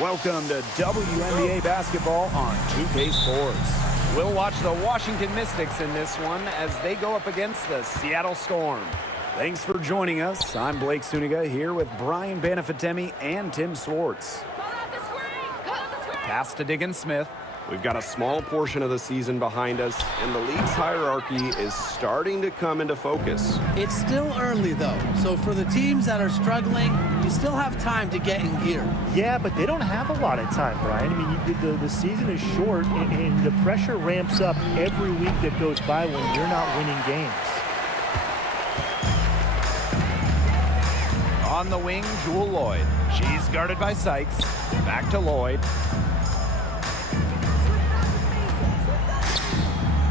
Welcome to WNBA basketball on 2K Sports. We'll watch the Washington Mystics in this one as they go up against the Seattle Storm. Thanks for joining us. I'm Blake Suniga here with Brian Banafitemi and Tim Swartz. Pass to Diggins Smith. We've got a small portion of the season behind us, and the league's hierarchy is starting to come into focus. It's still early, though, so for the teams that are struggling, you still have time to get in gear. Yeah, but they don't have a lot of time, Brian. I mean, the season is short, and the pressure ramps up every week that goes by when you're not winning games. On the wing, Jewell Loyd. She's guarded by Sykes. Back to Loyd.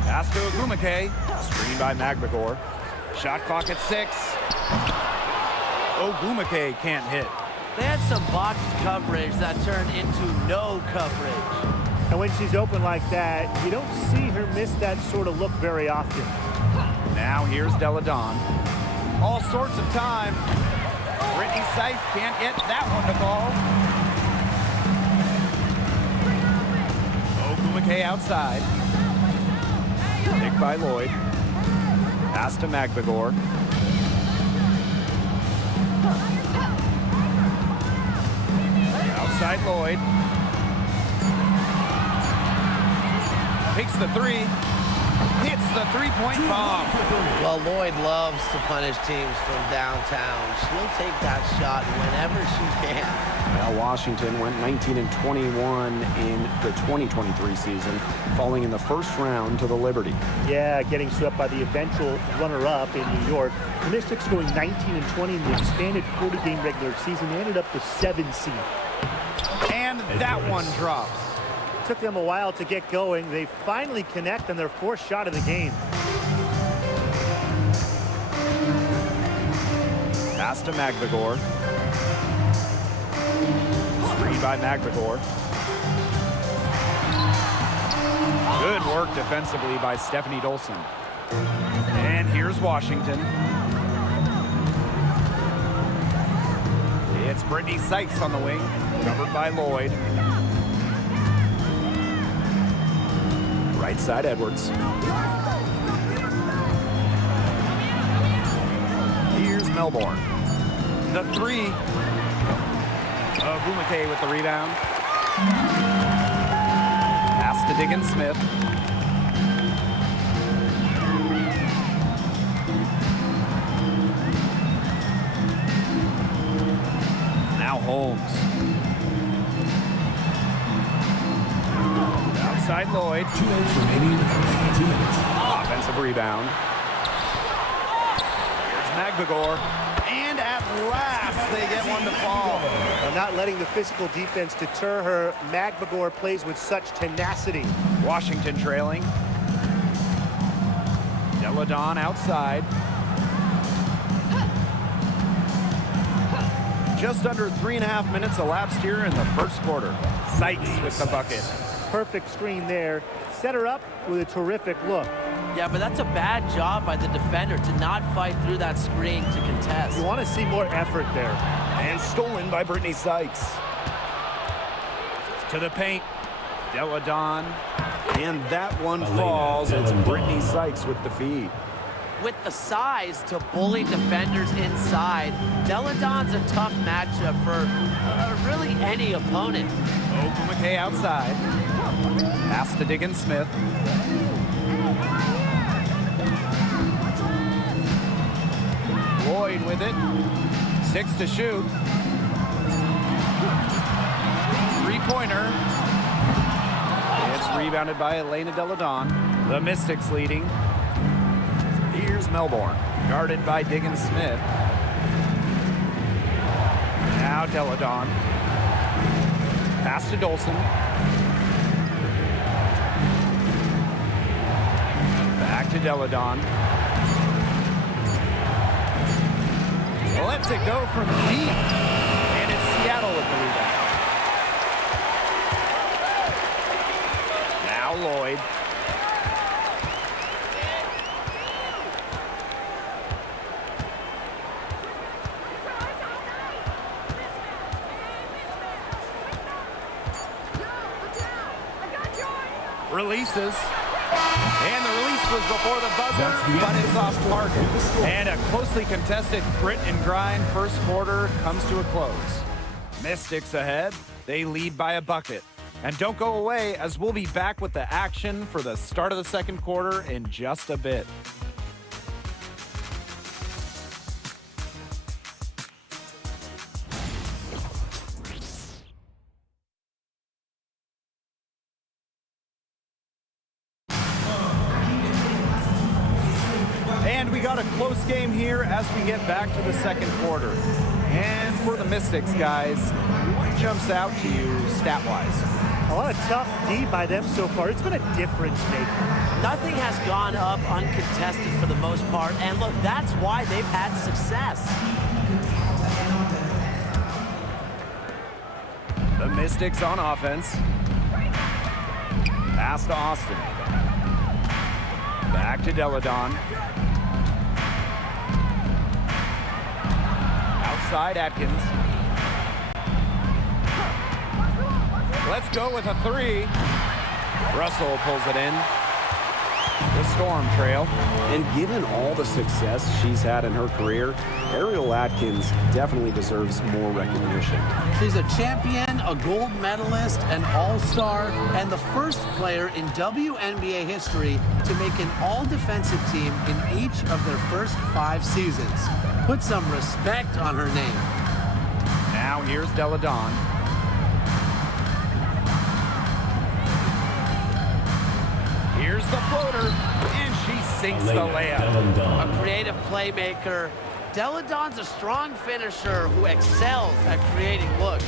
Pass to Ogwumike. Screen by Magbegor. Shot clock at 6. Ogwumike can't hit. They had some botched coverage that turned into no coverage. And when she's open like that, you don't see her miss that sort of look very often. Now here's Delle Donne. All sorts of time. Brittany Sykes can't get that one to fall. Ogwumike outside. Picked by Loyd. Pass to Magbegor. Outside Loyd. Takes the three. Hits the three-point bomb. Well, Loyd loves to punish teams from downtown. She'll take that shot whenever she can. Now Washington went 19-21 in the 2023 season, falling in the first round to the Liberty. Yeah, getting swept by the eventual runner-up in New York. The Mystics going 19-20 in the expanded 40-game regular season. They ended up the 7th seed. And that one drops. Took them a while to get going. They finally connect on their 4th shot of the game. Pass to Magbegor. Screen by Magbegor. Good work defensively by Stephanie Dolson. And here's Washington. It's Brittany Sykes on the wing, covered by Loyd. Right side Edwards. Here's Melbourne. The three. Ogwumike with the rebound. Pass to Diggins Smith. Now Holmes. Outside Loyd. 2 minutes remaining. 2 minutes. Offensive rebound. Here's Magbegor. And at last, they get one to fall. Well, not letting the physical defense deter her, Magbegor plays with such tenacity. Washington trailing. Delle Donne outside. Just under 3.5 minutes elapsed here in the first quarter. Sykes with the bucket. Perfect screen there. Set her up with a terrific look. Yeah, but that's a bad job by the defender to not fight through that screen to contest. You want to see more effort there. And stolen by Brittany Sykes. To the paint. Delle Donne. And that one falls. It's Brittany Sykes with the feed. With the size to bully defenders inside, Delle Donne's a tough matchup for really any opponent. Ogwumike outside. Pass to Diggins Smith. Loyd with it. 6 to shoot. Three-pointer. It's rebounded by Elena Delle Donne. The Mystics leading. Here's Melbourne, guarded by Diggins Smith. Now Delle Donne. Pass to Dolson. Back to Delle Donne. Lets it go from deep. And it's Seattle with the rebound. Now Loyd. Releases. And the release was before the buzzer, That's the but end it's of off the score. target. With the score. And a closely contested grit and grind first quarter comes to a close. Mystics ahead. They lead by a bucket. And don't go away, as we'll be back with the action for the start of the second quarter in just a bit. And we got a close game here as we get back to the second quarter. And for the Mystics, guys, what jumps out to you stat-wise? A lot of tough D by them so far. It's been a difference maker. Nothing has gone up uncontested for the most part, and look, that's why they've had success. The Mystics on offense. Pass to Austin. Back to Deladon. Outside Atkins. Let's go with a three. Russell pulls it in. The Storm trail. And given all the success she's had in her career, Ariel Atkins definitely deserves more recognition. She's a champion, a gold medalist, an all-star, and the first player in WNBA history to make an all-defensive team in each of their first 5 seasons. Put some respect on her name. Now here's Deladon. Here's the floater, and she sinks the layup. A creative playmaker. Deladon's a strong finisher who excels at creating looks.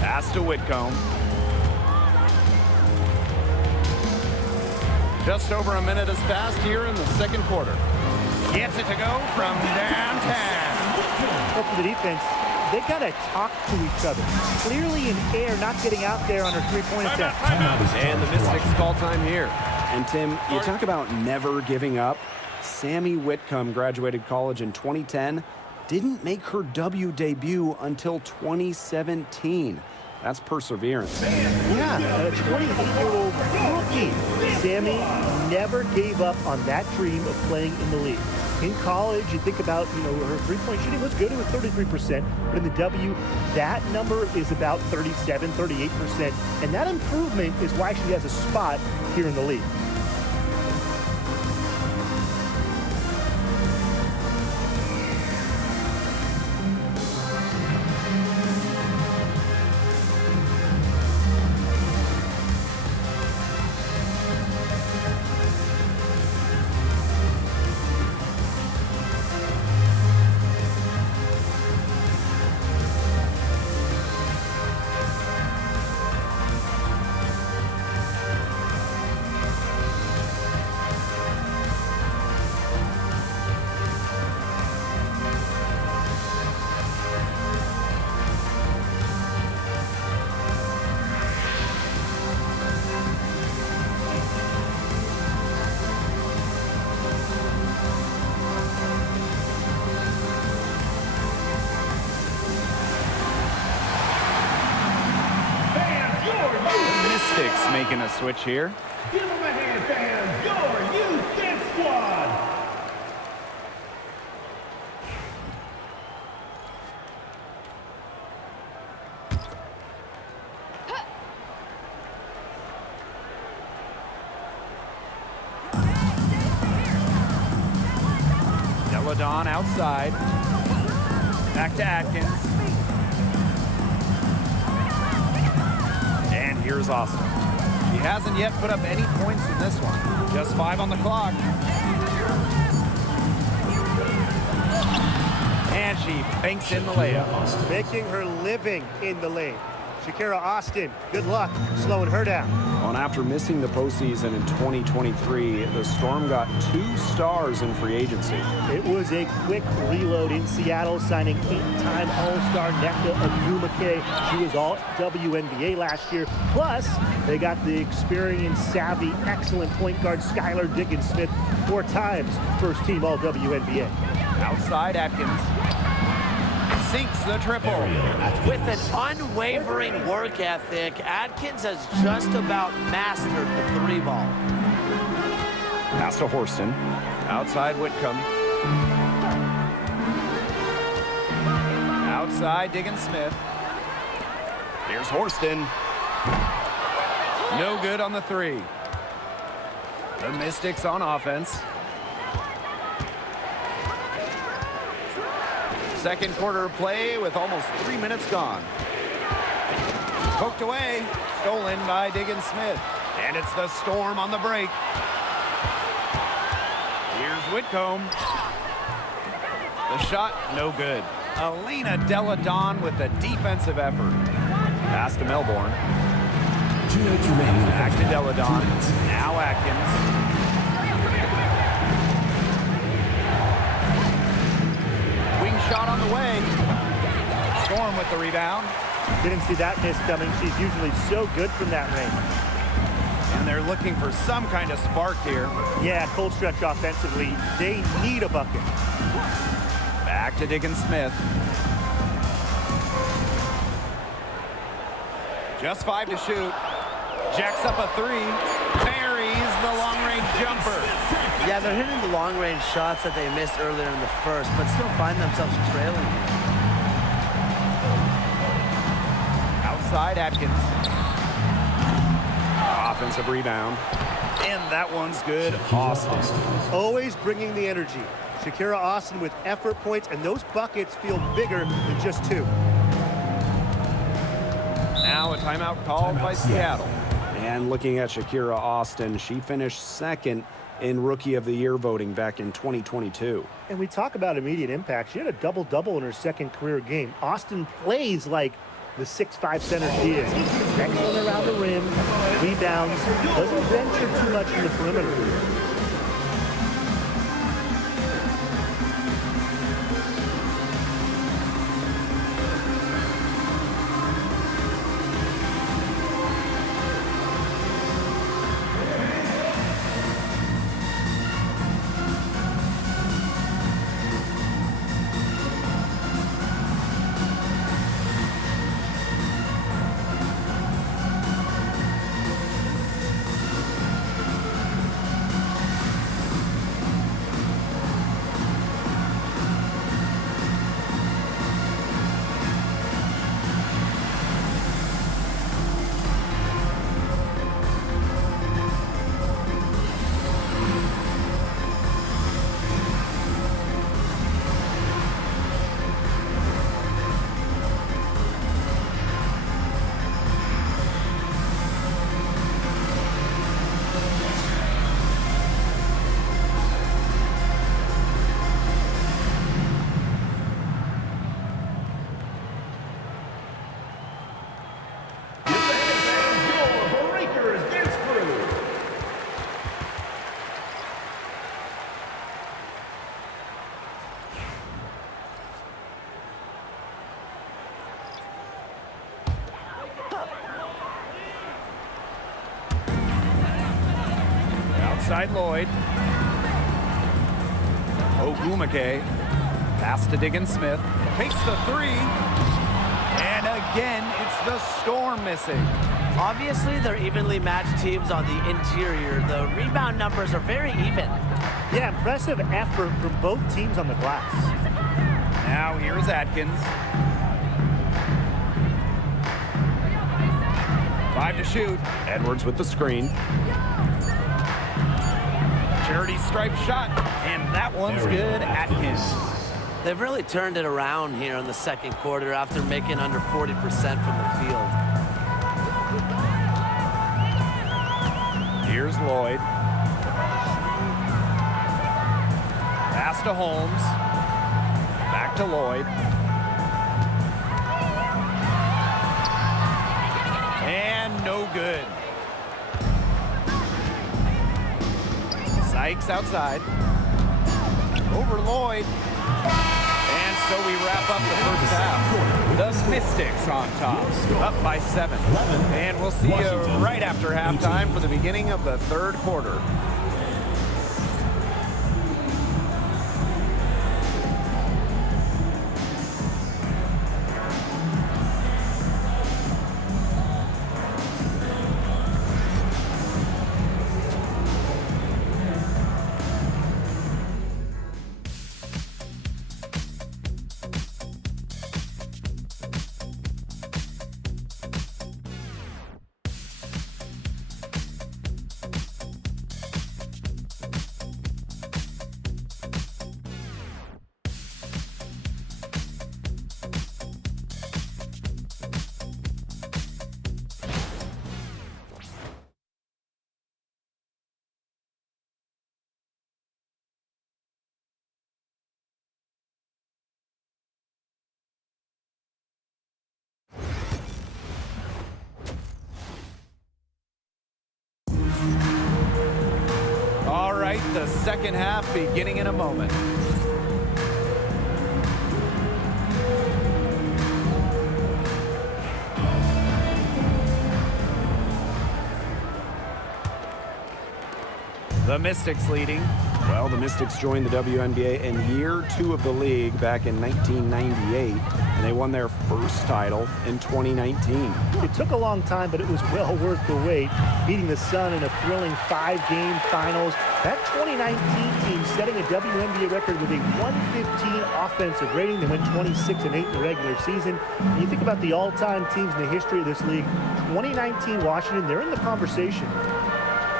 Pass to Whitcomb. Just over a minute has passed here in the second quarter. Gets it to go from downtown. But for the defense, they got to talk to each other. Clearly in air, not getting out there on her three-point attempt. And the Mystics call time here. And Tim, you talk about never giving up. Sammy Whitcomb graduated college in 2010, didn't make her W debut until 2017. That's perseverance. Yeah, a 28-year-old rookie. Sammy never gave up on that dream of playing in the league. In college, you think about, her three-point shooting was good. It was 33%. But in the W, that number is about 37, 38%. And that improvement is why she has a spot here in the league. Mystics making a switch here. Give them a hand, fans. Your youth dance squad. Deladon outside. Back to Atkins. And here's Austin. She hasn't yet put up any points in this one. Just 5 on the clock. And she banks in the layup. Making her living in the lane. Shakira Austin, good luck slowing her down. And after missing the postseason in 2023, the Storm got 2 stars in free agency. It was a quick reload in Seattle, signing 8-time All-Star Nneka Ogwumike. She was all WNBA last year. Plus, they got the experienced, savvy, excellent point guard Skylar Diggins-Smith, 4 times first-team All-WNBA. Outside Atkins. sinks the triple. With an unwavering work ethic, Atkins has just about mastered the three ball. Pass to Horston. Outside Whitcomb. Outside Diggins Smith. Here's Horston. No good on the three. The Mystics on offense. Second quarter of play with almost 3 minutes gone. Poked away. Stolen by Diggins Smith. And it's the Storm on the break. Here's Whitcomb. The shot, no good. Elena Delle Donne with a defensive effort. Pass to Melbourne. Back to Delle Donne. Now Atkins. Wing shot on the way. Storm with the rebound. Didn't see that miss coming. She's usually so good from that range. And they're looking for some kind of spark here. Yeah, cold stretch offensively. They need a bucket. Back to Diggins Smith. Just 5 to shoot. Jacks up a three. Buries the long-range jumper. Yeah, they're hitting the long-range shots that they missed earlier in the first, but still find themselves trailing here. Outside Atkins. Offensive rebound. And that one's good. Austin. Always bringing the energy. Shakira Austin with effort points, and those buckets feel bigger than just two. Now a timeout called by Seattle. And looking at Shakira Austin, she finished second in Rookie of the Year voting back in 2022. And we talk about immediate impact. She had a double-double in her second career game. Austin plays like the 6'5" center she is. Excellent around the rim, rebounds, doesn't venture too much in the perimeter. Outside Lloyd. Ogwumike. Pass to Diggins Smith. Takes the three. And again, it's the Storm missing. Obviously, they're evenly matched teams on the interior. The rebound numbers are very even. Yeah, impressive effort from both teams on the glass. Now here's Atkins. 5 to shoot. Edwards with the screen. Charity stripe shot, and that one's good. Atkins. They've really turned it around here in the second quarter after making under 40% from the field. Here's Lloyd. Pass to Holmes. Back to Lloyd. And no good. Sykes outside. Over Lloyd. And so we wrap up the first half. The Mystics on top, up by 7. And we'll see you right after halftime for the beginning of the third quarter. second half beginning in a moment. The Mystics leading. Well, the Mystics joined the WNBA in year 2 of the league back in 1998, and they won their first title in 2019. It took a long time, but it was well worth the wait, beating the Sun in a thrilling 5-game finals. That 2019 team setting a WNBA record with a 115 offensive rating. They went 26-8 in the regular season. When you think about the all-time teams in the history of this league, 2019 Washington, they're in the conversation.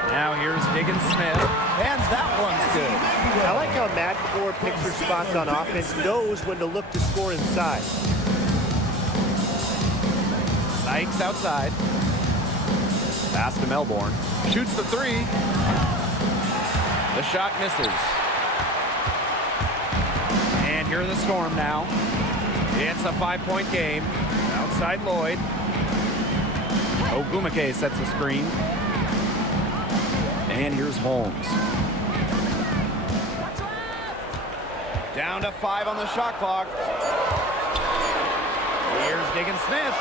Now here's Diggins Smith, and that one's good. I like how Matt Core picks her spots on offense, knows when to look to score inside. Sykes outside. Pass to Melbourne. Shoots the three. The shot misses. And here are the Storm now. It's a 5-point game. Outside Lloyd. Ogumake sets a screen. And here's Holmes. Down to 5 on the shot clock. Here's Diggins Smith.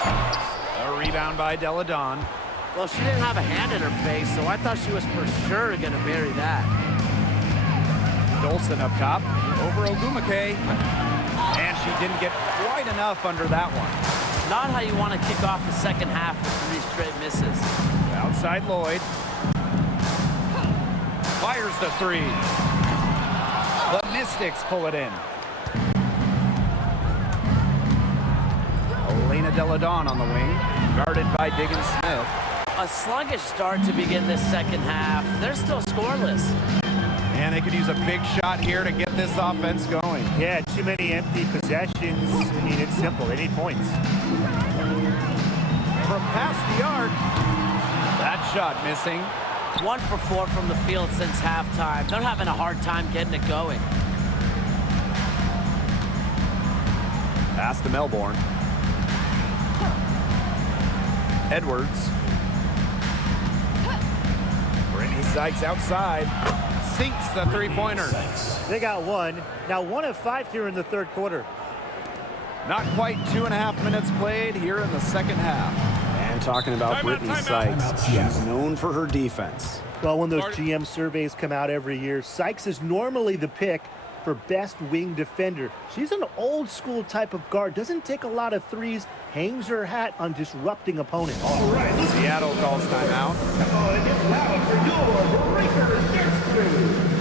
A rebound by Delle Donne. Well, she didn't have a hand in her face, so I thought she was for sure going to bury that. Dolson up top. Over Ogumake. And she didn't get quite enough under that one. Not how you want to kick off the second half with 3 straight misses. Outside Lloyd. Fires the three. The Mystics pull it in. Elena Delle Donne on the wing, guarded by Diggins Smith. A sluggish start to begin this second half. They're still scoreless. And they could use a big shot here to get this offense going. Yeah, too many empty possessions. I mean, it's simple. They need points. From past the arc, that shot missing. 1 for 4 from the field since halftime. They're having a hard time getting it going. Pass to Melbourne. Edwards. Brittany Sykes outside. Sinks the three-pointer. They got one. Now 1 of 5 here in the third quarter. Not quite 2.5 minutes played here in the second half. And talking about Brittany Sykes, she's known for her defense. Well, when those GM surveys come out every year, Sykes is normally the pick for best wing defender. She's an old school type of guard, doesn't take a lot of threes, hangs her hat on disrupting opponents. All right, Seattle calls timeout. come on and get loud for your Breaker Dance Crew.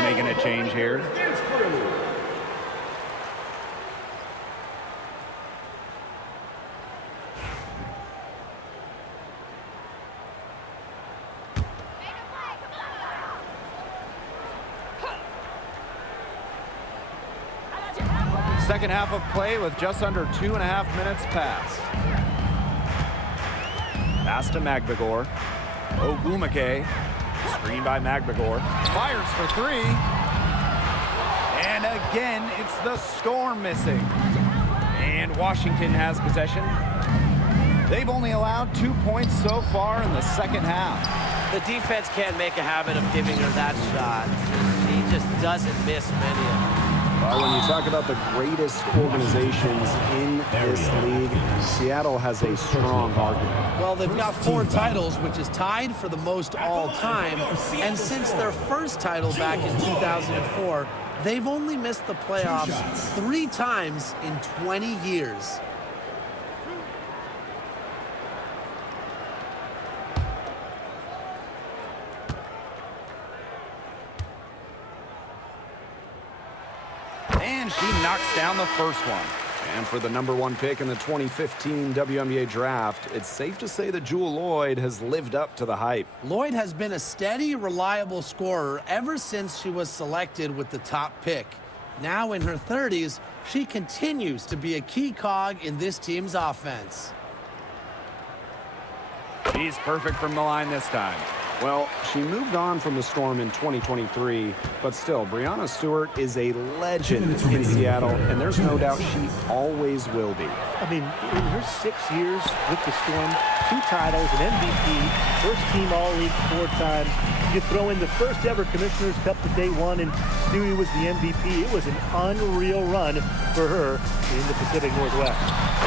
Making a change here. Dance Crew. Second half of play with just under 2.5 minutes passed. Pass to Magbegor. Ogumake. Screen by Magbegor. Fires for three. And again, it's the Storm missing. And Washington has possession. They've only allowed 2 points so far in the second half. The defense can't make a habit of giving her that shot. She just doesn't miss many of them. When you talk about the greatest organizations in this league, Seattle has a strong argument. Well, they've got 4 titles, which is tied for the most all time. And since their first title back in 2004, they've only missed the playoffs 3 times in 20 years. And she knocks down the first one. And for the #1 pick in the 2015 WNBA draft, it's safe to say that Jewell Loyd has lived up to the hype. Loyd has been a steady, reliable scorer ever since she was selected with the top pick. Now in her 30s, she continues to be a key cog in this team's offense. She's perfect from the line this time. Well, she moved on from the Storm in 2023, but still, Breanna Stewart is a legend in Seattle, and there's no doubt she always will be. I mean, in her 6 years with the Storm, 2 titles, an MVP, first team All-League 4 times. You throw in the first ever Commissioner's Cup that they won, and Stewie was the MVP. It was an unreal run for her in the Pacific Northwest.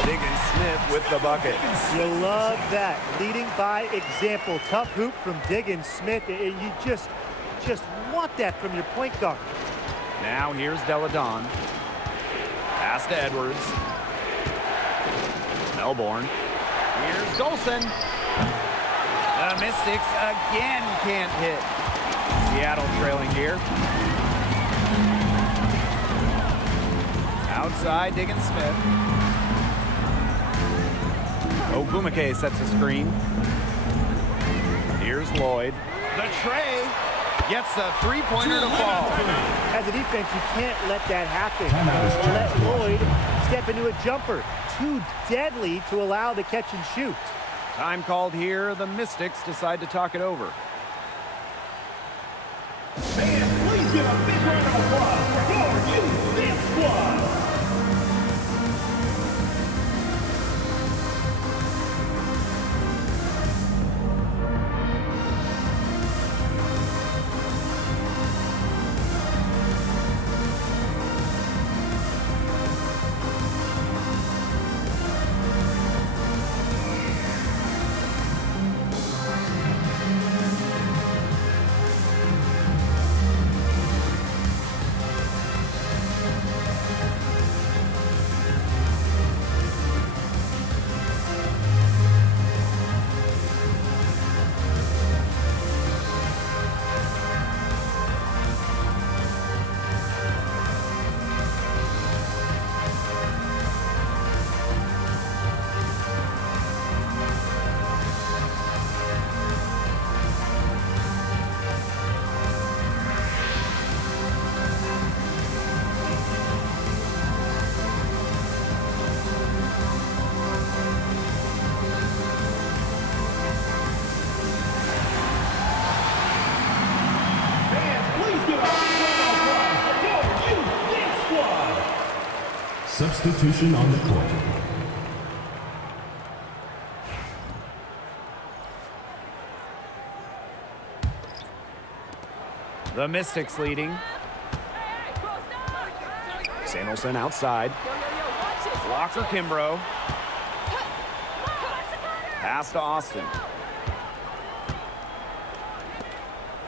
Diggins Smith with the bucket. You love that. Leading by example. Tough hoop from Diggins Smith. You just want that from your point guard. Now here's Delle Donne. Pass to Edwards. Melbourne. Here's Dolson. The Mystics again can't hit. Seattle trailing here. Outside, Diggins Smith. Ogwumike sets a screen. Here's Loyd. The tray gets a three-pointer to fall. As a defense, you can't let that happen. Let Loyd step into a jumper. Too deadly to allow the catch and shoot. Time called here. The Mystics decide to talk it over. Fans, please give a big round of applause for your youth dance squad. Substitution on the court. The Mystics leading. Samuelson outside. Walker Kimbrough. Pass to Austin.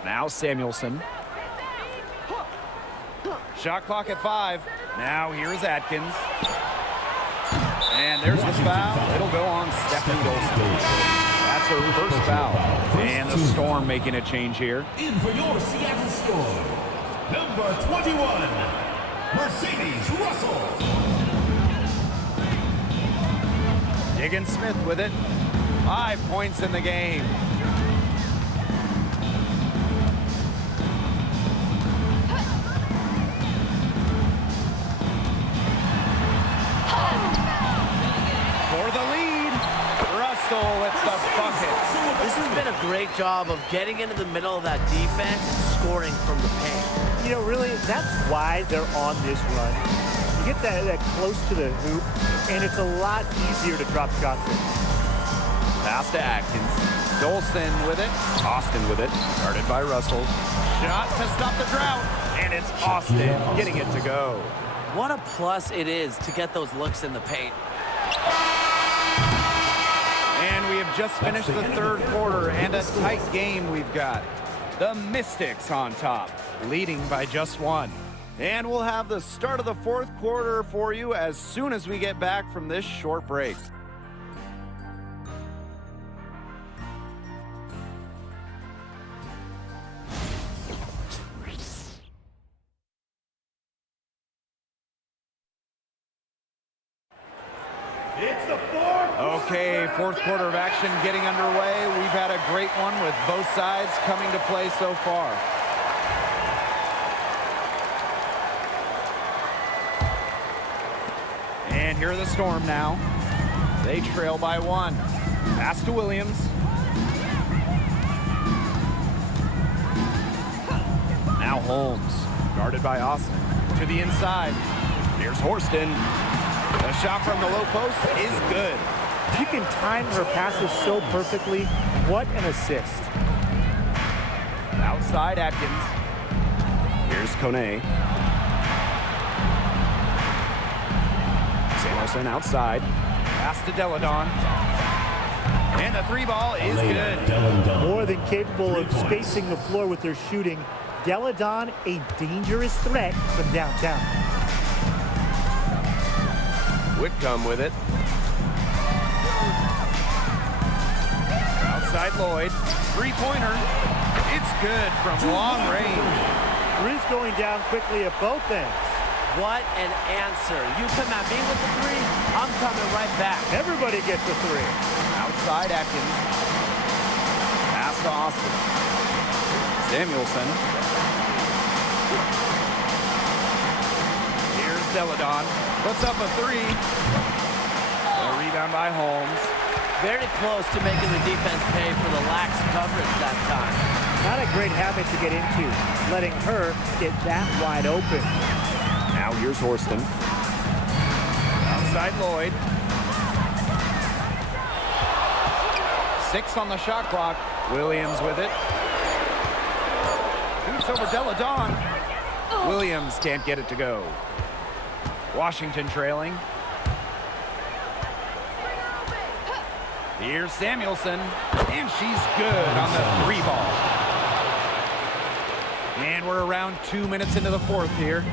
Now Samuelson. Shot clock at 5. Now here's Atkins. And there's the foul. It'll go on Stephanie Dolson. That's her first foul. And the Storm making a change here. In for your Seattle Storm, number 21, Mercedes Russell. Diggins Smith with it. 5 points in the game. For the lead, Russell at the bucket. This has been a great job of getting into the middle of that defense and scoring from the paint. You know, really, that's why they're on this run. You get that close to the hoop, and it's a lot easier to drop shots in. Pass to Atkins. Dolson with it. Austin with it. Guarded by Russell. Shot to stop the drought. And it's Austin getting it to go. What a plus it is to get those looks in the paint. And we have just finished the third quarter, and a tight game we've got. The Mystics on top, leading by just one. And we'll have the start of the fourth quarter for you as soon as we get back from this short break. It's the fourth. Okay, fourth quarter of action getting underway. We've had a great one with both sides coming to play so far. And here are the Storm now. They trail by one. Pass to Williams. Now Holmes, guarded by Austin. To the inside. Here's Horston. The shot from the low post is good. She can time her passes so perfectly. What an assist. Outside Atkins. Here's Kone. Samuelson outside. Pass to Deladon. And the three ball is good. More than capable of spacing the floor with their shooting. Deladon, a dangerous threat from downtown. Whitcomb with it. Outside Lloyd. Three-pointer. It's good from long range. Three's going down quickly at both ends. What an answer. You come at me with the three, I'm coming right back. Everybody gets a three. Outside Atkins. Pass to Austin. Samuelson. Here's Deladon. Puts up a three. A rebound by Holmes. Very close to making the defense pay for the lax coverage that time. Not a great habit to get into, letting her get that wide open. Now here's Horston. Outside Lloyd. 6 on the shot clock. Williams with it. Shoots over Deladon. Williams can't get it to go. Washington trailing. Here's Samuelson, and she's good on the three ball. And we're around 2 minutes into the fourth here.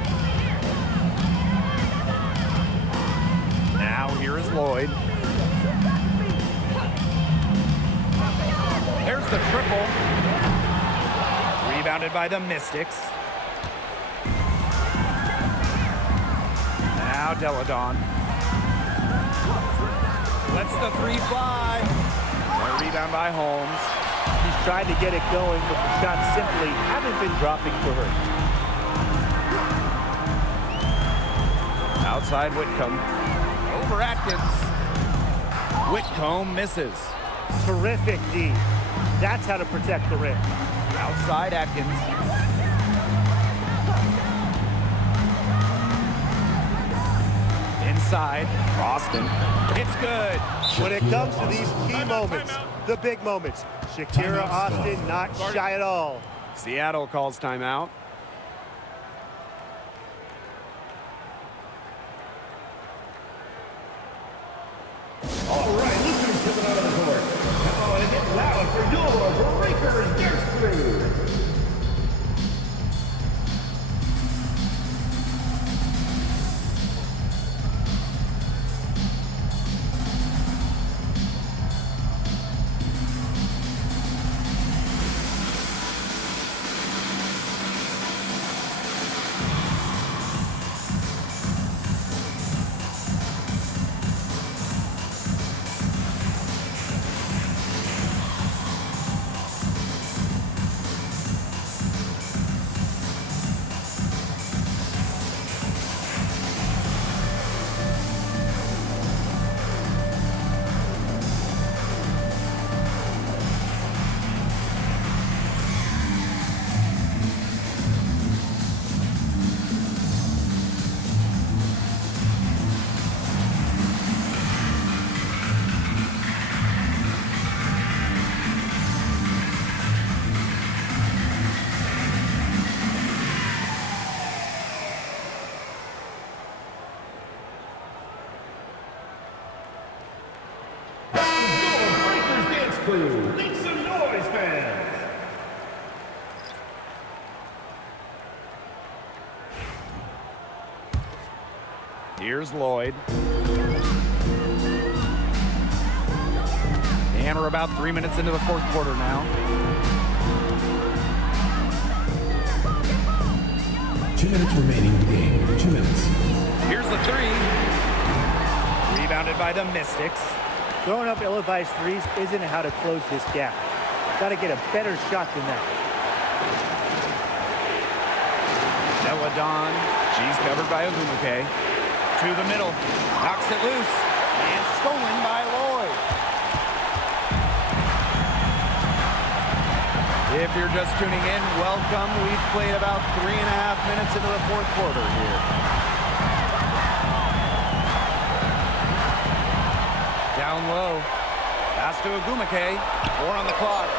Now here is Lloyd. There's the triple. Rebounded by the Mystics. Now Deladon. Lets the three fly. A rebound by Holmes. She's tried to get it going, but the shots simply haven't been dropping for her. Outside Whitcomb. Over Atkins. Whitcomb misses. Terrific D. That's how to protect the rim. Outside Atkins. Inside, Austin. It's good. When it comes to these key moments, the big moments, Shakira Austin not shy at all. Seattle calls timeout. All right, listeners coming out of the court. Come on and get loud for your Breakers Dance Crew. Here's Lloyd. And we're about 3 minutes into the fourth quarter now. 2 minutes remaining in the game. 2 minutes. Here's the three. Rebounded by the Mystics. Throwing up ill-advised threes isn't how to close this gap. Got to get a better shot than that. Deladon. She's covered by Ogumake. To the middle. Knocks it loose. And stolen by Lloyd. If you're just tuning in, welcome. We've played about 3.5 minutes into the fourth quarter here. Down low. Pass to Ogumake. 4 on the clock.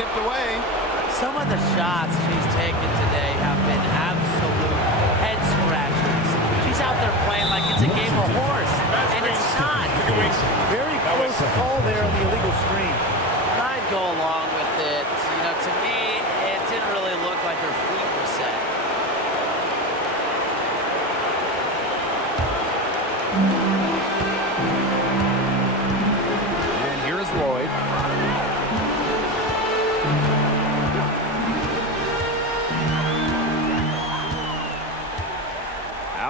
Tipped away. Some of the shots she's taken today have been absolute head scratchers. She's out there playing like it's a game of horse, and it's not. Very close call there on the illegal screen. I'd go along with it. You know, to me, it didn't really look like her feet were set. And here is Lloyd.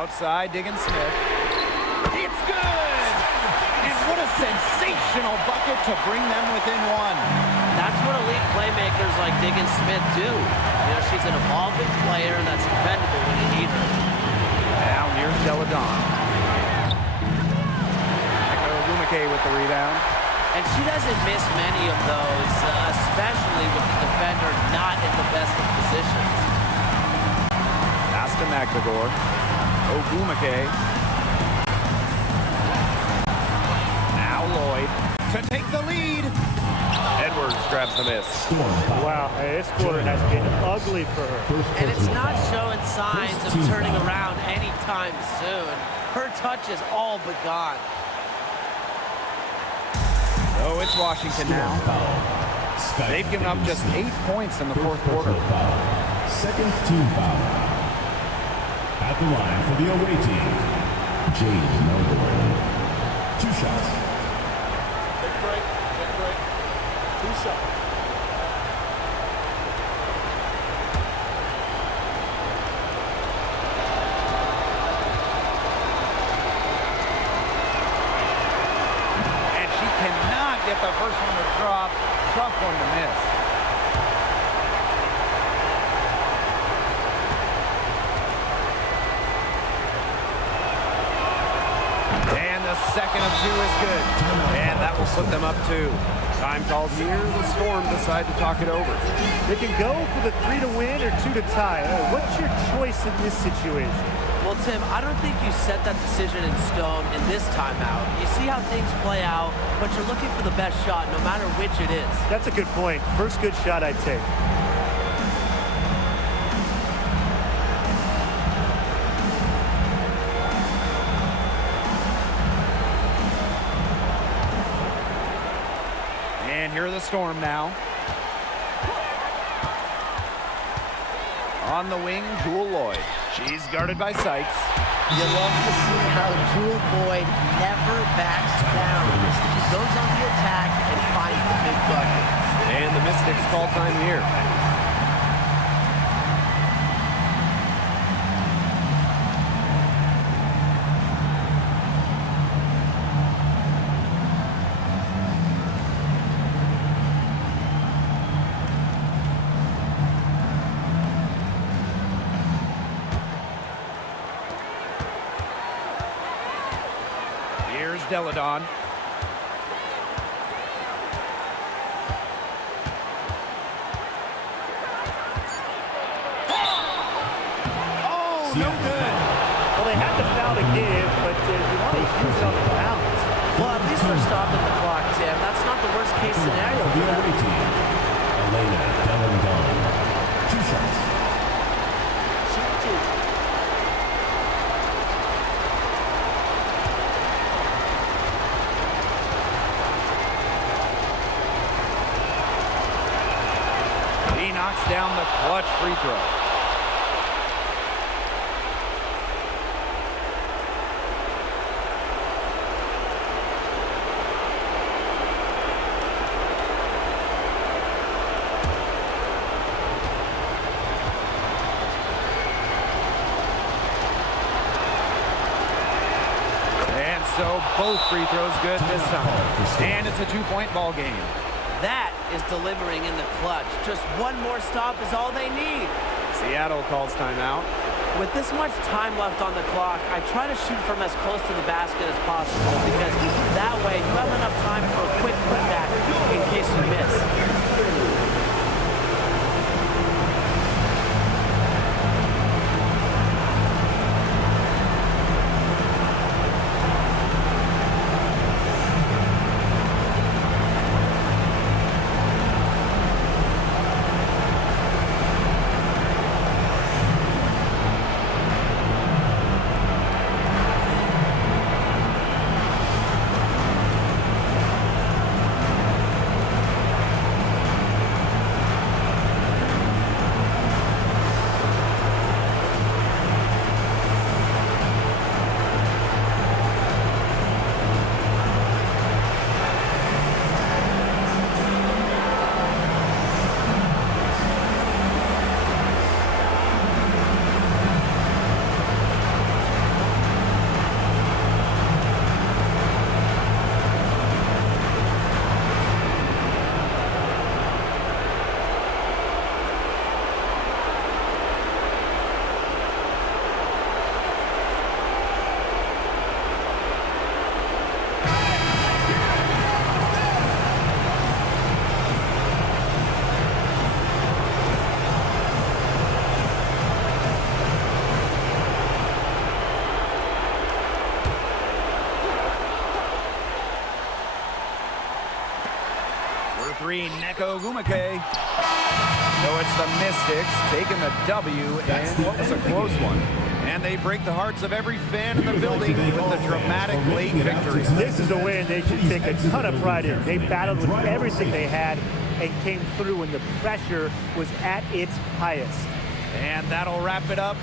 Outside, Diggin Smith. It's good! And what a sensational bucket to bring them within one. That's what elite playmakers like Diggin Smith do. You know, she's an evolving player that's dependable when you need her. Now here's Deladon. Ogumake with the rebound. And she doesn't miss many of those, especially with the defender not in the best of positions. Pass to McNagor. Ogumake. Now Lloyd to take the lead. Edwards grabs the miss. Wow, this quarter has been ugly for her. And it's not showing signs of turning around anytime soon. Her touch is all but gone. So it's Washington now. They've given up just 8 points in the fourth quarter. Second team foul. At the line for the away team, Jade Melbourne. 2 shots. Take a break. 2 shots. And she cannot get the first one to drop. Tough one to miss. Second of 2 is good. And that will put them up 2. Time called here. The Storm decide to talk it over. They can go for the 3 to win or 2 to tie. What's your choice in this situation? Well, Tim, I don't think you set that decision in stone in this timeout. You see how things play out, but you're looking for the best shot no matter which it is. That's a good point. First good shot I'd take. And here are the Storm now. On the wing, Jewel Lloyd. She's guarded by Sykes. You love to see how Jewel Lloyd never backs down. She goes on the attack and finds the big bucket. And the Mystics call time here. Here's Deladon. Oh, no good. Well, they had the foul to give, but you want to use it on the balance. Well, at least they're stopping the clock, Tim. That's not the worst case scenario for The them. away team, Elena Delandon. 2 shots. Shoot 2. He knocks down the clutch free throw. so. Both free throws good this time. And it's a 2-point ball game. That is delivering in the clutch. Just one more stop is all they need. Seattle calls timeout. With this much time left on the clock, I try to shoot from as close to the basket as possible because that way you have enough time for a quick putback in case you miss. Neko Gumake. So it's the Mystics taking the W, and what was a close one. And they break the hearts of every fan in the building with the dramatic late victory. This is a win they should take a ton of pride in. They battled with everything they had and came through when the pressure was at its highest. And that'll wrap it up